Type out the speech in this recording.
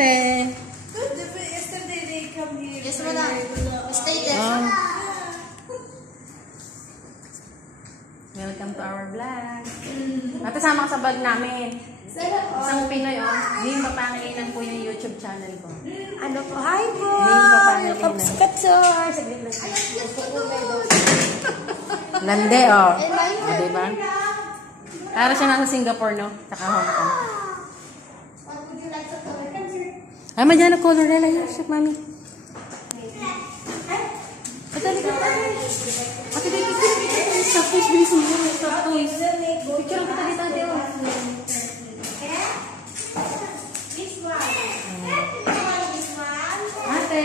ate. Yesterday they come here. Yes, madam. Stay there. Oh. Welcome to our vlog. Ate, sama ka sa vlog namin. Isang Pinoy, oh. Hindi Mapangilinan po yung YouTube channel ko. Ano po? Hi po! Hindi Mapangilinan. Welcome sa Katsor! Saglit lang. Lande, oh. O, diba? Para siya nasa Singapore, no? Saka Hong Kong. Ay, madyan na color nila yun. Shit, mami. Ate, dito. Ate, dito. Stop toys, bilis mo. Stop toys. Picture kita dito, ate. Ate,